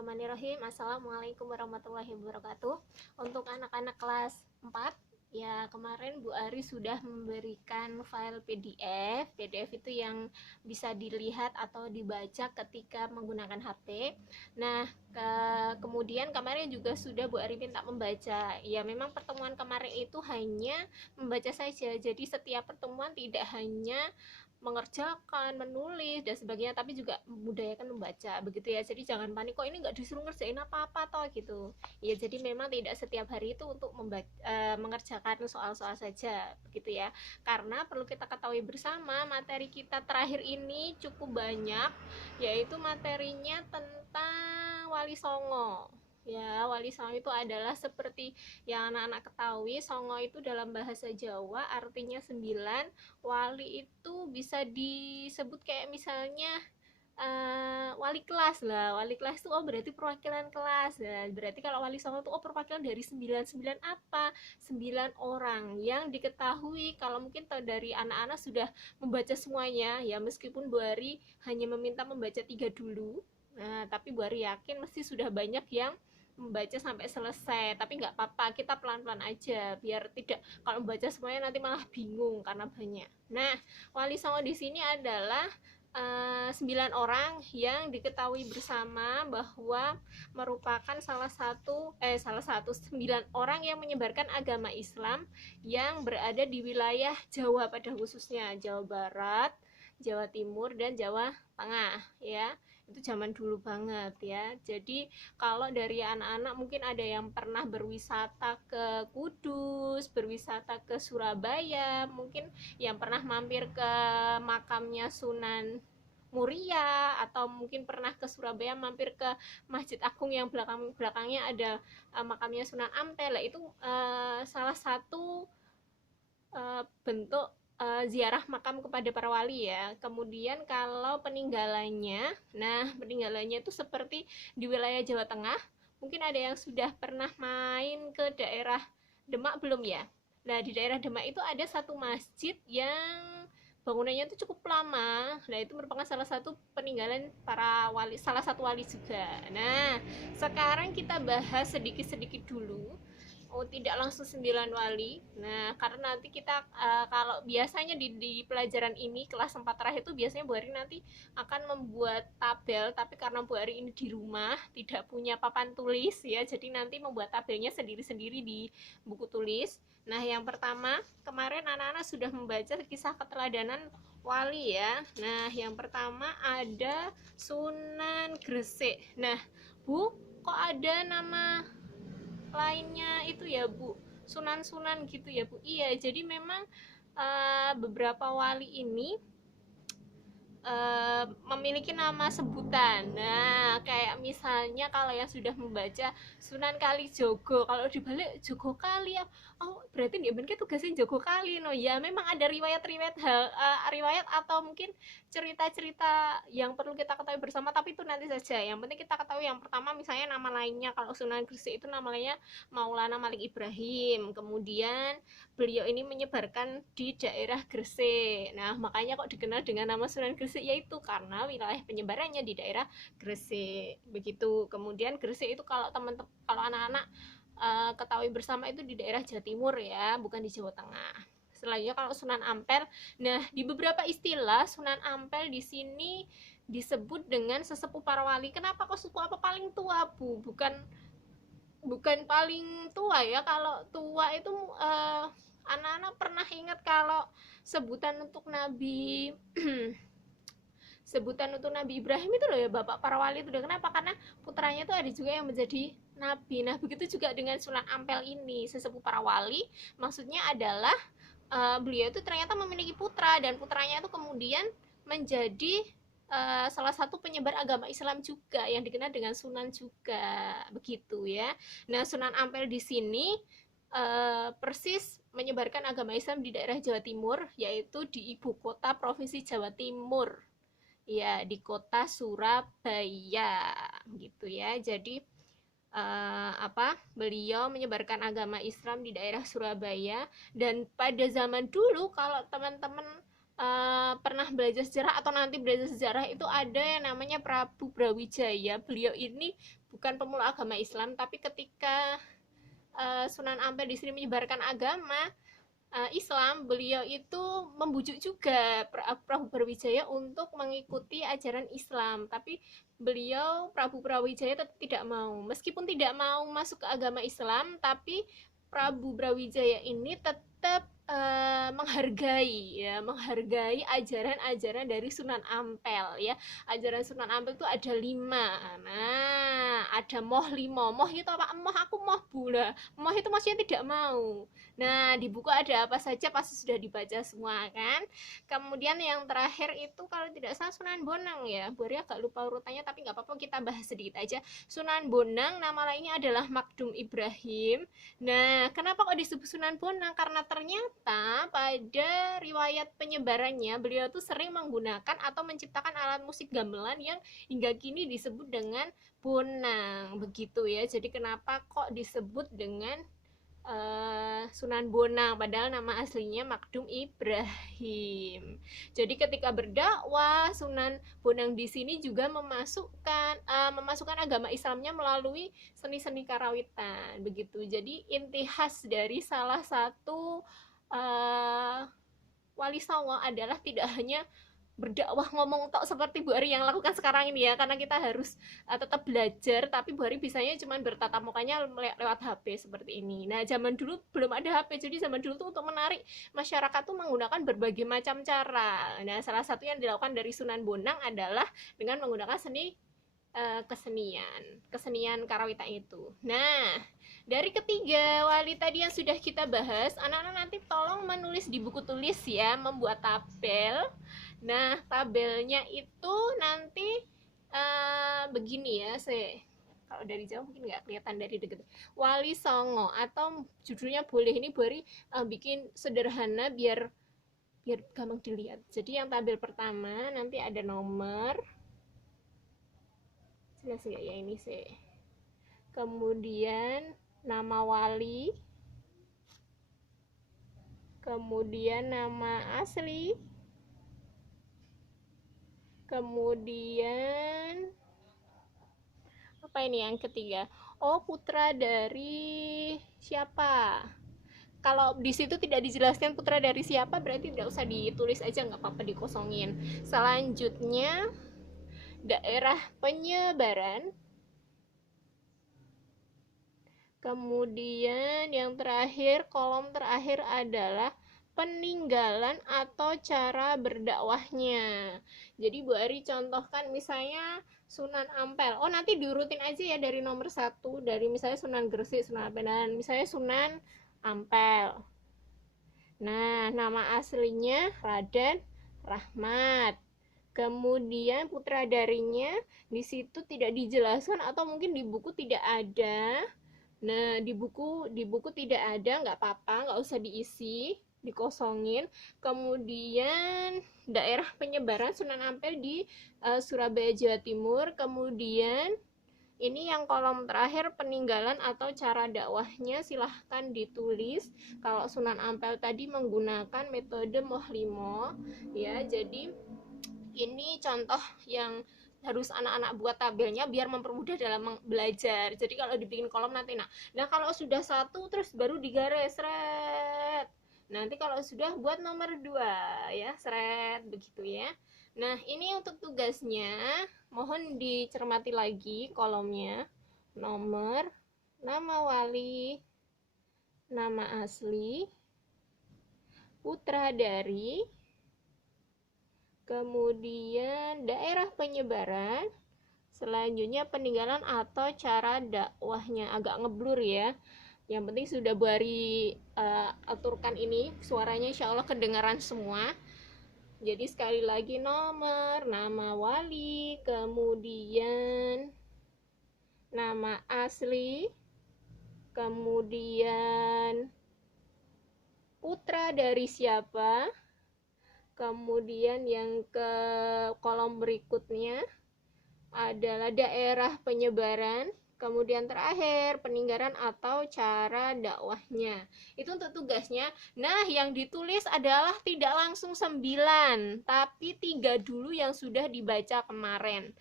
Bismillahirrahmanirrahim. Assalamualaikum warahmatullahi wabarakatuh. Untuk anak-anak kelas 4, ya kemarin Bu Ari sudah memberikan file PDF. PDF itu yang bisa dilihat atau dibaca ketika menggunakan HP. Nah, kemudian kemarin juga sudah Bu Ari minta membaca. Ya, memang pertemuan kemarin itu hanya membaca saja. Jadi setiap pertemuan tidak hanya mengerjakan, menulis dan sebagainya, tapi juga membudayakan membaca, begitu ya. Jadi jangan panik, kok ini nggak disuruh ngerjain apa-apa toh gitu ya. Jadi memang tidak setiap hari itu untuk mengerjakan soal-soal saja, begitu ya. Karena perlu kita ketahui bersama, materi kita terakhir ini cukup banyak, yaitu materinya tentang Wali Songo. Ya, Wali Songo itu adalah seperti yang anak-anak ketahui, Songo itu dalam bahasa Jawa artinya 9. Wali itu bisa disebut kayak misalnya wali kelas lah. Wali kelas itu berarti perwakilan kelas. Nah, berarti kalau Wali Songo itu perwakilan dari 9 apa? 9 orang yang diketahui. Kalau mungkin dari anak-anak sudah membaca semuanya ya, meskipun Bu Ari hanya meminta membaca 3 dulu. Nah, tapi Bu Ari yakin mesti sudah banyak yang membaca sampai selesai, tapi nggak apa-apa, kita pelan-pelan aja biar tidak, kalau membaca semuanya nanti malah bingung karena banyak. Nah, Wali Songo di sini adalah 9 orang yang diketahui bersama bahwa merupakan salah satu 9 orang yang menyebarkan agama Islam yang berada di wilayah Jawa, pada khususnya Jawa Barat, Jawa Timur, dan Jawa Tengah ya. Itu zaman dulu banget ya. Jadi kalau dari anak-anak mungkin ada yang pernah berwisata ke Kudus, berwisata ke Surabaya, mungkin yang pernah mampir ke makamnya Sunan Muria, atau mungkin pernah ke Surabaya mampir ke Masjid Agung yang belakangnya ada makamnya Sunan Ampel. Itu salah satu bentuk ziarah makam kepada para wali ya. Kemudian kalau peninggalannya, nah peninggalannya itu seperti di wilayah Jawa Tengah. Mungkin ada yang sudah pernah main ke daerah Demak belum ya? Nah, di daerah Demak itu ada satu masjid yang bangunannya itu cukup lama. Nah, itu merupakan salah satu peninggalan para wali, salah satu wali juga. Nah, sekarang kita bahas sedikit-sedikit dulu. Tidak langsung 9 wali. Nah, karena nanti kita kalau biasanya di pelajaran ini kelas 4 terakhir itu biasanya Bu Ari nanti akan membuat tabel, tapi karena Bu Ari ini di rumah tidak punya papan tulis ya, jadi nanti membuat tabelnya sendiri-sendiri di buku tulis. Nah, yang pertama, kemarin anak-anak sudah membaca kisah keteladanan wali ya. Nah, yang pertama ada Sunan Gresik. Nah, Bu, kok ada nama lainnya itu ya Bu, Sunan-Sunan gitu ya Bu? Iya, jadi memang beberapa wali ini memiliki nama sebutan. Nah, kayak misalnya kalau yang sudah membaca Sunan Kalijogo, kalau dibalik Jogo Kali ya, berarti dia bener tugasnya Jogo Kali. No ya, memang ada riwayat atau mungkin cerita-cerita yang perlu kita ketahui bersama, tapi itu nanti saja. Yang penting kita ketahui yang pertama misalnya nama lainnya. Kalau Sunan Gresik itu namanya Maulana Malik Ibrahim. Kemudian beliau ini menyebarkan di daerah Gresik. Nah, makanya kok dikenal dengan nama Sunan Gresik, yaitu karena wilayah penyebarannya di daerah Gresik. Begitu. Kemudian Gresik itu kalau kalau anak-anak ketahui bersama itu di daerah Jawa Timur ya, bukan di Jawa Tengah. Selanjutnya kalau Sunan Ampel, nah di beberapa istilah Sunan Ampel di sini disebut dengan sesepuh para wali. Kenapa kok sesepuh, apa paling tua Bu? Bukan paling tua ya. Kalau tua itu anak-anak pernah ingat kalau sebutan untuk Nabi sebutan untuk Nabi Ibrahim itu loh ya, bapak para wali itu. Kenapa? Karena putranya itu ada juga yang menjadi nabi. Nah, begitu juga dengan Sunan Ampel ini, sesepuh para wali. Maksudnya adalah beliau itu ternyata memiliki putra, dan putranya itu kemudian menjadi salah satu penyebar agama Islam juga yang dikenal dengan Sunan juga, begitu ya. Nah, Sunan Ampel di sini persis menyebarkan agama Islam di daerah Jawa Timur, yaitu di ibu kota provinsi Jawa Timur ya, di kota Surabaya gitu ya. Jadi beliau menyebarkan agama Islam di daerah Surabaya. Dan pada zaman dulu kalau teman-teman pernah belajar sejarah atau nanti belajar sejarah, itu ada yang namanya Prabu Brawijaya. Beliau ini bukan pemeluk agama Islam, tapi ketika Sunan Ampel di sini menyebarkan agama Islam, beliau itu membujuk juga Prabu Brawijaya untuk mengikuti ajaran Islam. Tapi beliau Prabu Brawijaya tetap tidak mau. Meskipun tidak mau masuk ke agama Islam, tapi Prabu Brawijaya ini tetap menghargai ajaran-ajaran dari Sunan Ampel ya. Ajaran Sunan Ampel itu ada 5. Nah, ada moh limo. Moh itu apa? Moh aku moh bula. Moh itu maksudnya tidak mau. Nah, di buku ada apa saja pasti sudah dibaca semua kan. Kemudian yang terakhir itu kalau tidak salah Sunan Bonang ya. Bu Ari agak lupa urutannya, tapi nggak apa-apa, kita bahas sedikit aja. Sunan Bonang nama lainnya adalah Magdum Ibrahim. Nah, kenapa kok disebut Sunan Bonang? Karena ternyata pada riwayat penyebarannya beliau tuh sering menggunakan atau menciptakan alat musik gamelan yang hingga kini disebut dengan bonang, begitu ya. Jadi kenapa kok disebut dengan Sunan Bonang, padahal nama aslinya Magdum Ibrahim. Jadi ketika berdakwah, Sunan Bonang di sini juga memasukkan agama Islamnya melalui seni-seni karawitan, begitu. Jadi inti khas dari salah satu Wali Songo adalah tidak hanya berdakwah ngomong tok seperti Bu Ari yang lakukan sekarang ini ya, karena kita harus tetap belajar, tapi Bu Ari bisanya cuma bertatap mukanya lewat HP seperti ini. Nah, zaman dulu belum ada HP, jadi zaman dulu tuh untuk menarik masyarakat tuh menggunakan berbagai macam cara. Nah, salah satu yang dilakukan dari Sunan Bonang adalah dengan menggunakan kesenian karawitan itu. Nah, dari ketiga wali tadi yang sudah kita bahas, anak-anak nanti tolong menulis di buku tulis ya, membuat tabel. Nah, tabelnya itu nanti begini ya, kalau dari jauh mungkin nggak kelihatan dari dekat. Wali Songo atau judulnya boleh ini Bari bikin sederhana biar gampang dilihat. Jadi yang tabel pertama nanti ada nomor, jelas nggak ya ini sih. Kemudian nama wali, kemudian nama asli, kemudian apa ini yang ketiga? Oh, putra dari siapa? Kalau di situ tidak dijelaskan putra dari siapa, berarti tidak usah ditulis aja, nggak apa-apa, dikosongin. Selanjutnya daerah penyebaran. Kemudian yang terakhir, kolom terakhir adalah peninggalan atau cara berdakwahnya. Jadi Bu Ari contohkan misalnya Sunan Ampel. Oh, nanti diurutin aja ya dari nomor 1, dari misalnya Sunan Gresik, Sunan Ampel, dan misalnya Sunan Ampel. Nah, nama aslinya Raden Rahmat. Kemudian putra darinya di situ tidak dijelaskan atau mungkin di buku tidak ada. Nah, di buku tidak ada, nggak apa-apa, nggak usah diisi, dikosongin. Kemudian daerah penyebaran Sunan Ampel di Surabaya, Jawa Timur. Kemudian ini yang kolom terakhir peninggalan atau cara dakwahnya silahkan ditulis. Kalau Sunan Ampel tadi menggunakan metode moh limo ya. Jadi ini contoh yang harus anak-anak buat tabelnya biar mempermudah dalam belajar. Jadi kalau dibikin kolom nanti nah kalau sudah 1 terus baru digaris seret. Nanti kalau sudah buat nomor 2 ya, seret begitu ya. Nah, ini untuk tugasnya mohon dicermati lagi kolomnya. Nomor, nama wali, nama asli, putra dari, kemudian daerah penyebaran, selanjutnya peninggalan atau cara dakwahnya. Agak ngeblur ya, yang penting sudah Bu Ari aturkan ini suaranya, insya Allah kedengaran semua. Jadi sekali lagi, nomor, nama wali, kemudian nama asli, kemudian putra dari siapa, kemudian yang ke kolom berikutnya adalah daerah penyebaran, Kemudian terakhir, peninggalan atau cara dakwahnya. Itu untuk tugasnya. Nah, yang ditulis adalah tidak langsung 9, tapi 3 dulu yang sudah dibaca kemarin.